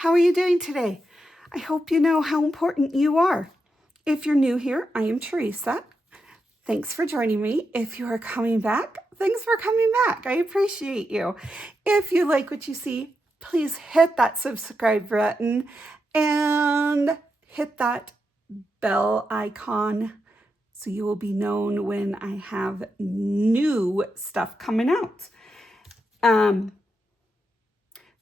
How are you doing today? I hope you know how important you are. If you're new here, I am Teresa. Thanks for joining me. If you are coming back, thanks for coming back. I appreciate you. If you like what you see, please hit that subscribe button and hit that bell icon so you will be known when I have new stuff coming out.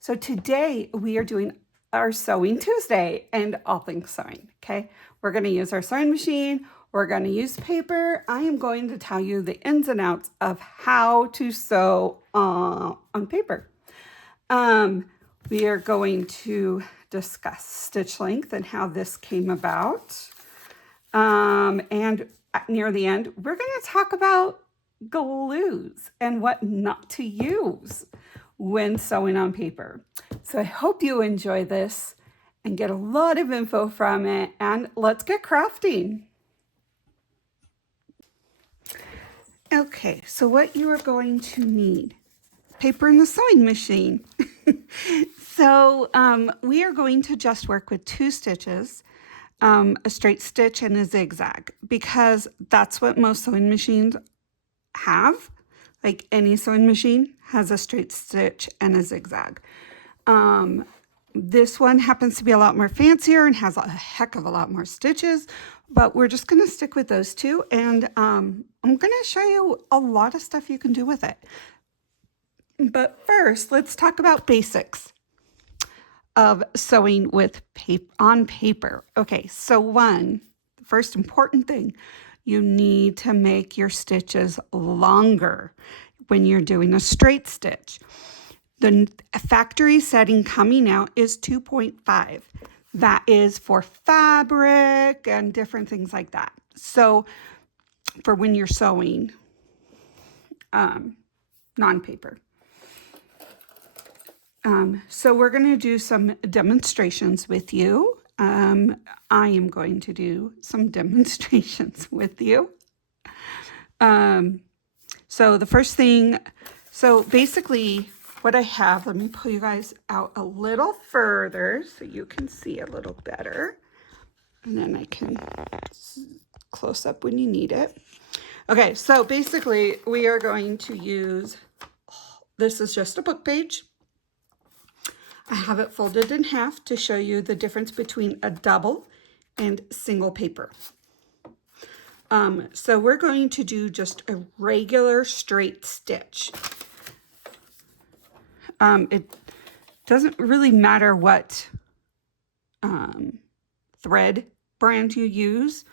So today we are doing our Sewing Tuesday and all things sewing, okay? We're going to use our sewing machine. We're going to use paper. I am going to tell you the ins and outs of how to sew on paper. We are going to discuss stitch length and how this came about. And near the end, we're going to talk about glues and what not to use when sewing on paper. So I hope you enjoy this and get a lot of info from it, and let's get crafting. Okay, so what you are going to need: paper and the sewing machine. So we are going to just work with 2 stitches, a straight stitch and a zigzag, because that's what most sewing machines have. Like any sewing machine has a straight stitch and a zigzag. This one happens to be a lot more fancier and has a heck of a lot more stitches, but we're just going to stick with those 2. And I'm going to show you a lot of stuff you can do with it. But first, let's talk about basics of sewing with on paper. Okay, so the first important thing, you need to make your stitches longer when you're doing a straight stitch. The factory setting coming out is 2.5. That is for fabric and different things like that. So for when you're sewing non-paper. So we're going to do some demonstrations with you. I am going to do some demonstrations with you. So the first thing, so basically what I have, let me pull you guys out a little further so you can see a little better. And then I can close up when you need it. Okay, so basically we are going to use, this is just a book page. I have it folded in half to show you the difference between a double and single paper. So we're going to do just a regular straight stitch. It doesn't really matter what thread brand you use.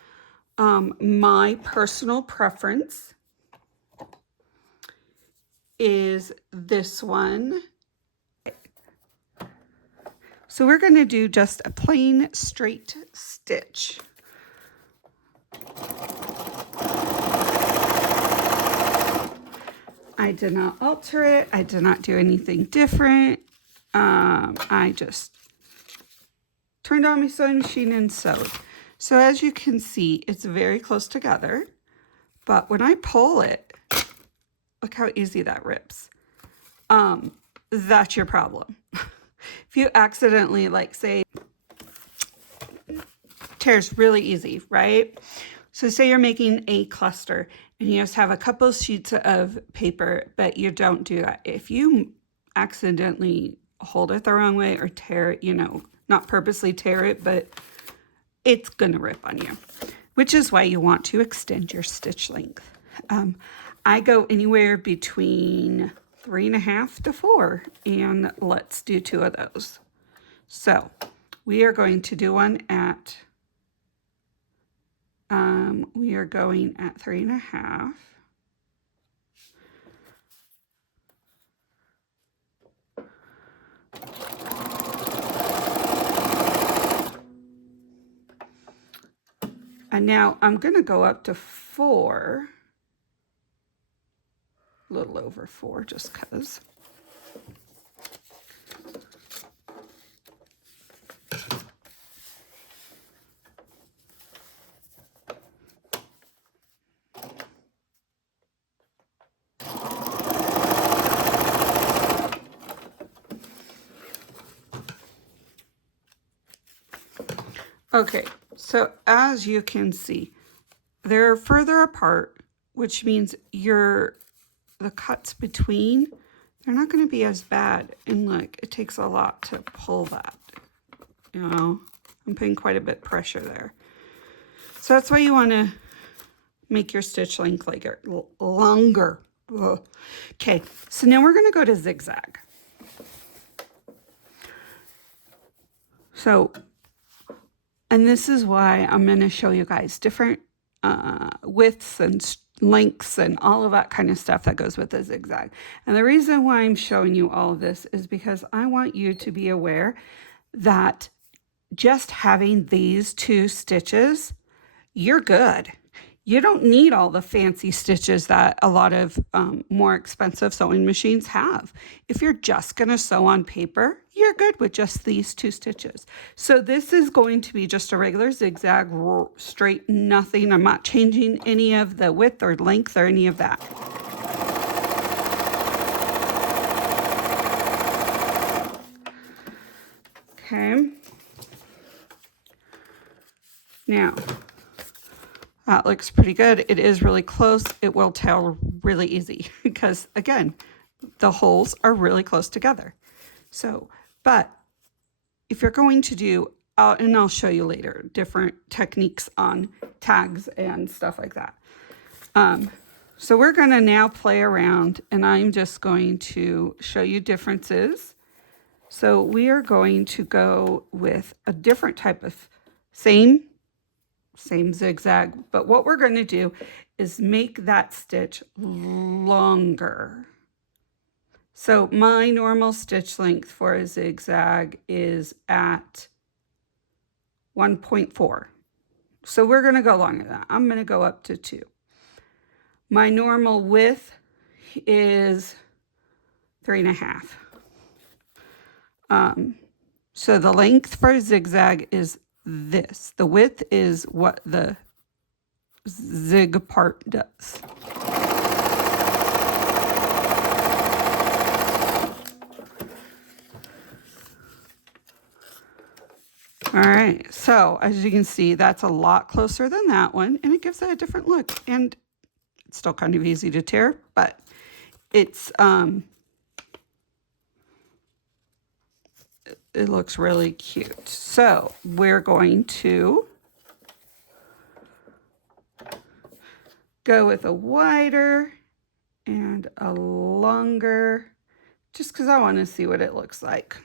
My personal preference is this one. So we're going to do just a plain straight stitch. I did not alter it. I did not do anything different. I just turned on my sewing machine and sewed. So as you can see, it's very close together. But when I pull it, look how easy that rips. That's your problem. If you accidentally, like, say, tears really easy, right? So say you're making a cluster and you just have a couple sheets of paper, but you don't do that. If you accidentally hold it the wrong way or tear it, not purposely tear it, but it's gonna rip on you, which is why you want to extend your stitch length. I go anywhere between 3.5 to 4, and let's do 2 of those. So we are going to do one at, we are going at 3.5. And now I'm going to go up to 4, a little over 4 just because. Okay, so as you can see, they're further apart, which means the cuts between, they're not going to be as bad. And look, it takes a lot to pull that, you know. I'm putting quite a bit of pressure there. So that's why you want to make your stitch length like longer. Ugh. Okay, so now we're going to go to zigzag. So, and this is why I'm going to show you guys different widths and lengths and all of that kind of stuff that goes with the zigzag. And the reason why I'm showing you all of this is because I want you to be aware that just having these 2 stitches, you're good. You don't need all the fancy stitches that a lot of more expensive sewing machines have. If you're just going to sew on paper, you're good with just these 2 stitches. So this is going to be just a regular zigzag, straight, nothing. I'm not changing any of the width or length or any of that. Okay. Now, that looks pretty good. It is really close. It will tail really easy because, again, the holes are really close together. So, but if you're going to do, and I'll show you later, different techniques on tags and stuff like that. So we're going to now play around, and I'm just going to show you differences. So we are going to go with a different type of same zigzag, but what we're going to do is make that stitch longer. So my normal stitch length for a zigzag is at 1.4. So we're going to go longer than that. I'm going to go up to 2. My normal width is 3.5. So the length for a zigzag is this. The width is what the zig part does. All right, so as you can see, that's a lot closer than that one, and it gives it a different look. And it's still kind of easy to tear, but it's it looks really cute. So we're going to go with a wider and a longer, just because I want to see what it looks like.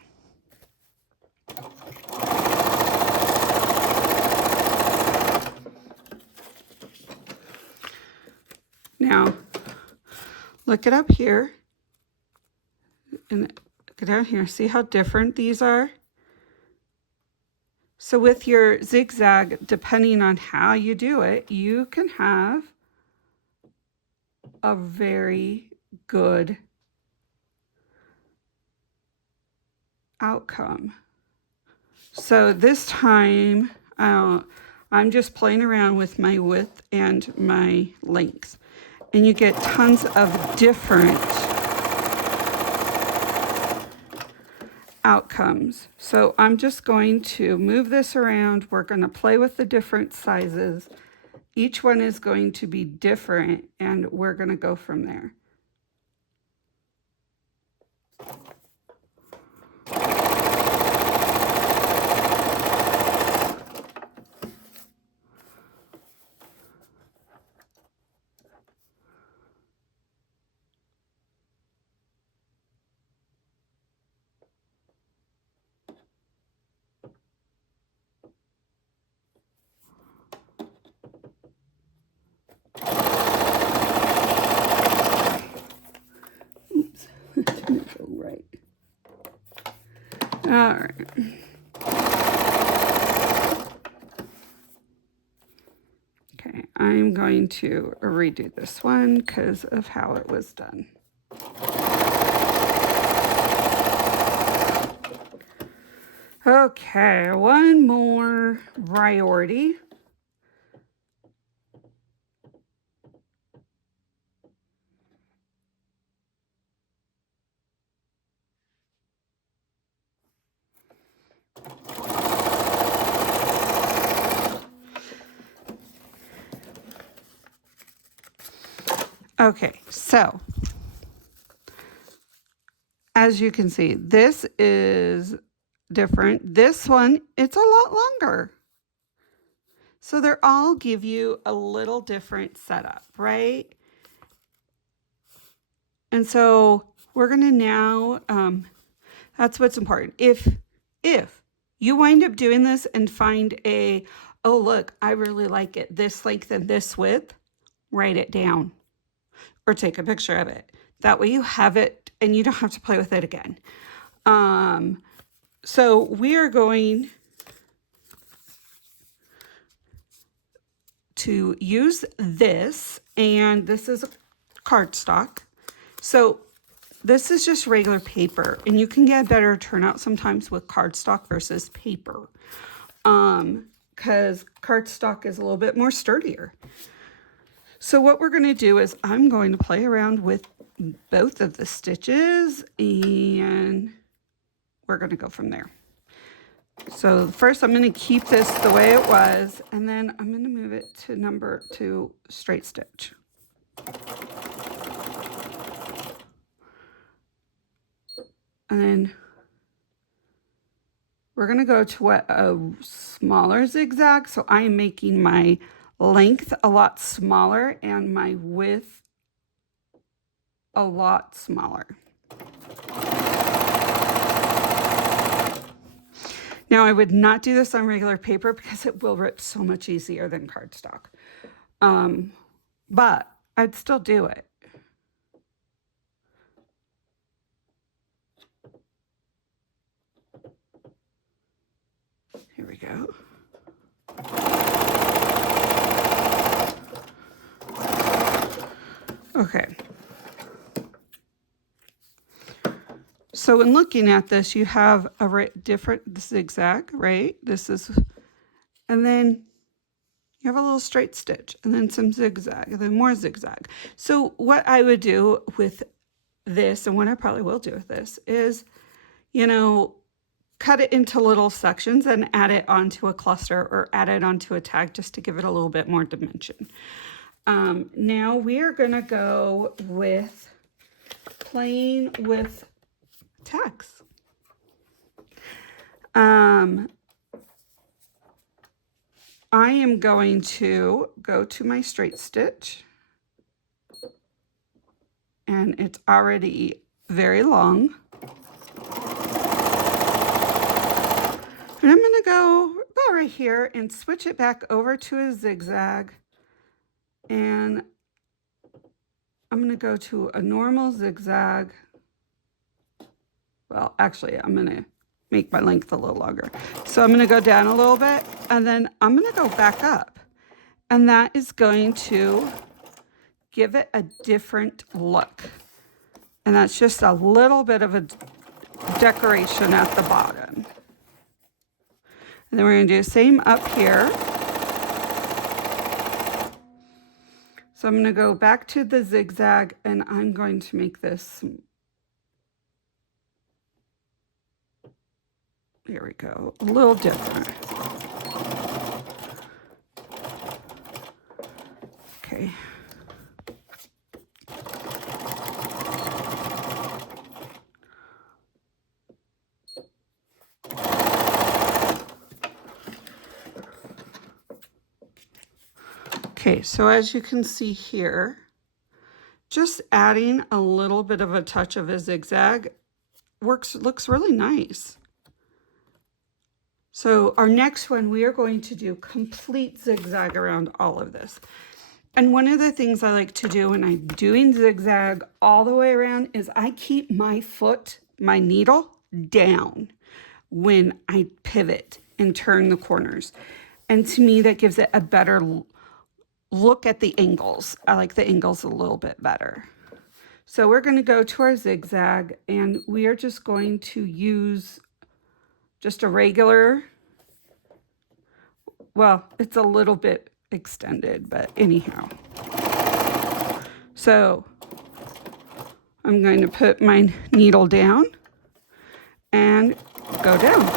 Now, look it up here and go down here. See how different these are? So with your zigzag, depending on how you do it, you can have a very good outcome. So this time, I'm just playing around with my width and my length. And you get tons of different outcomes. So I'm just going to move this around. We're going to play with the different sizes. Each one is going to be different, and we're going to go from there. Didn't go right. All right. Okay, I'm going to redo this one because of how it was done. Okay, one more priority. Okay, so as you can see, this is different. This one, it's a lot longer. So they're all give you a little different setup, right? And so we're going to now, that's what's important. If you wind up doing this and find oh, look, I really like it this length and this width, write it down or take a picture of it. That way you have it and you don't have to play with it again. So we are going to use this, and this is cardstock. So this is just regular paper, and you can get better turnout sometimes with cardstock versus paper, because cardstock is a little bit more sturdier. So what we're going to do is I'm going to play around with both of the stitches, and we're going to go from there. So first I'm going to keep this the way it was, and then I'm going to move it to number 2 straight stitch. And then we're going to go to a smaller zigzag. So I am making my length a lot smaller and my width a lot smaller. Now, I would not do this on regular paper because it will rip so much easier than cardstock. But I'd still do it. Here we go. Okay. So in looking at this, you have a different zigzag, right? This is, and then you have a little straight stitch, and then some zigzag, and then more zigzag. So what I would do with this, and what I probably will do with this, is, cut it into little sections and add it onto a cluster or add it onto a tag just to give it a little bit more dimension. Now we are going to go with playing with tags. I am going to go to my straight stitch, and it's already very long. And I'm going to go about right here and switch it back over to a zigzag. And I'm going to go to a normal zigzag. Well, actually, I'm going to make my length a little longer. So I'm going to go down a little bit, and then I'm going to go back up. And that is going to give it a different look. And that's just a little bit of a decoration at the bottom. And then we're going to do the same up here. So I'm going to go back to the zigzag, and I'm going to make this. Here we go, a little different. Okay. Okay, so as you can see here, just adding a little bit of a touch of a zigzag looks really nice. So our next one, we are going to do complete zigzag around all of this. And one of the things I like to do when I'm doing zigzag all the way around is I keep my needle down when I pivot and turn the corners. And to me, that gives it a better look at the angles. I like the angles a little bit better. So we're going to go to our zigzag, and we are just going to use just a regular, well, it's a little bit extended, but anyhow. So I'm going to put my needle down and go down.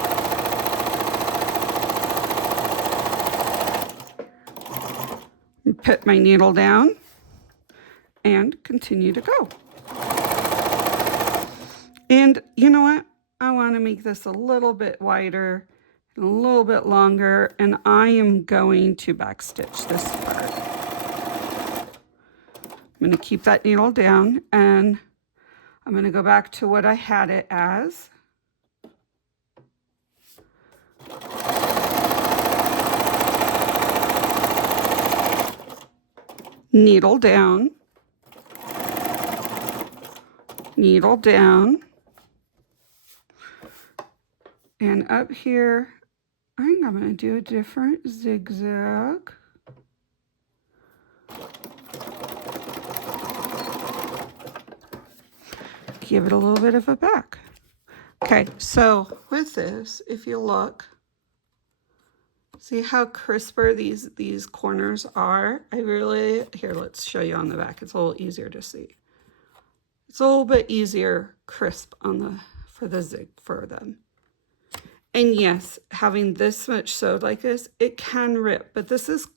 Put my needle down and continue to go. And you know what? I want to make this a little bit wider, a little bit longer, and I am going to backstitch this part. I'm going to keep that needle down, and I'm going to go back to what I had it as. Needle down, needle down, and up here, I think I'm going to do a different zigzag. Give it a little bit of a back. Okay, so with this, if you look, see how crisper these corners are? Here, let's show you on the back. It's a little easier to see. It's a little bit easier crisp on for them. And yes, having this much sewed like this, it can rip, but this is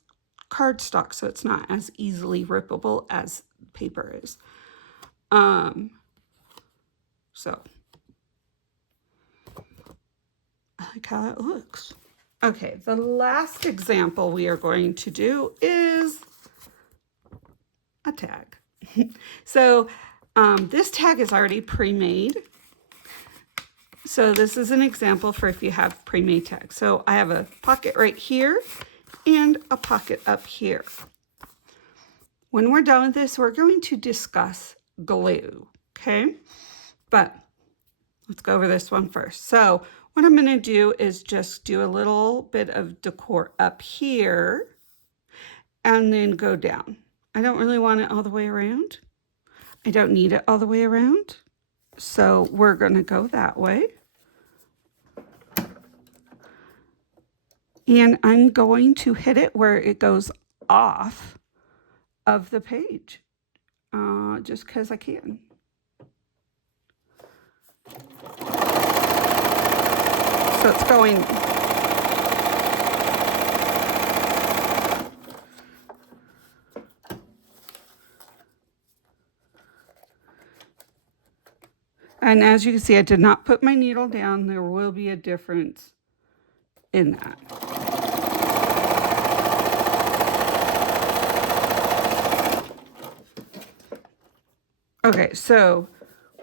cardstock, so it's not as easily rippable as paper is. So I like how that looks. Okay, the last example we are going to do is a tag. So this tag is already pre-made. So this is an example for if you have pre-made tags. So I have a pocket right here and a pocket up here. When we're done with this, we're going to discuss glue, okay? But let's go over this one first. So what I'm going to do is just do a little bit of decor up here and then go down. I don't really want it all the way around. I don't need it all the way around. So we're going to go that way. And I'm going to hit it where it goes off of the page, just because I can. So it's going. And as you can see, I did not put my needle down. There will be a difference in that. Okay, so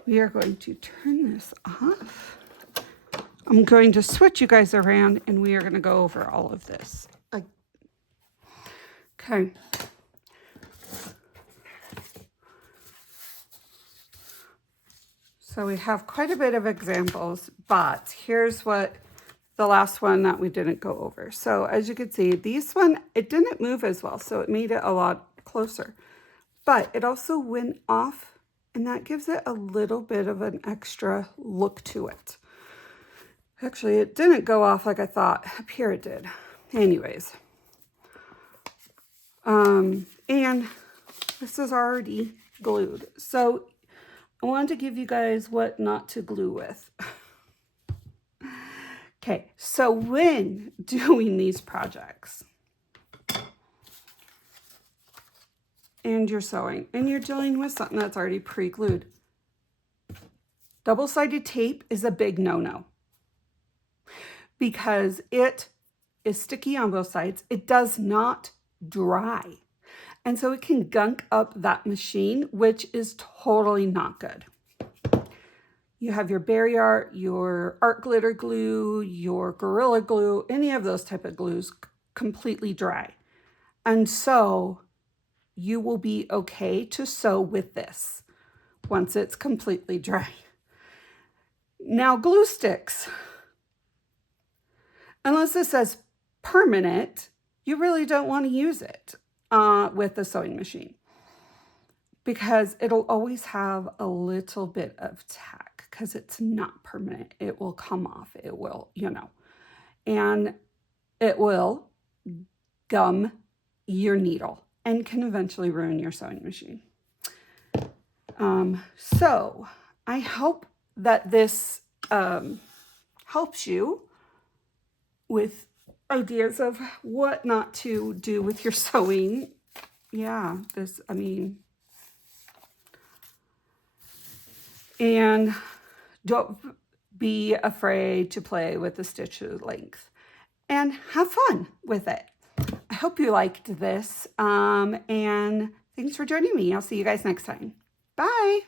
we are going to turn this off. I'm going to switch you guys around and we are going to go over all of this. Okay. So we have quite a bit of examples, but here's what the last one that we didn't go over. So as you can see, this one, it didn't move as well, so it made it a lot closer. But it also went off, and that gives it a little bit of an extra look to it. Actually, it didn't go off like I thought. Up here it did. Anyways. And this is already glued. So I wanted to give you guys what not to glue with. Okay, so when doing these projects and you're sewing and you're dealing with something that's already pre-glued, double-sided tape is a big no-no because it is sticky on both sides. It does not dry. And so it can gunk up that machine, which is totally not good. You have your Berry Art, your Art Glitter Glue, your Gorilla Glue, any of those type of glues completely dry. And so you will be okay to sew with this once it's completely dry. Now glue sticks, unless it says permanent, you really don't want to use it with the sewing machine because it'll always have a little bit of tack. Because it's not permanent. It will come off. It will, and it will gum your needle and can eventually ruin your sewing machine. So I hope that this helps you with ideas of what not to do with your sewing. Yeah, And don't be afraid to play with the stitch length and have fun with it. I hope you liked this, and thanks for joining me. I'll see you guys next time. Bye.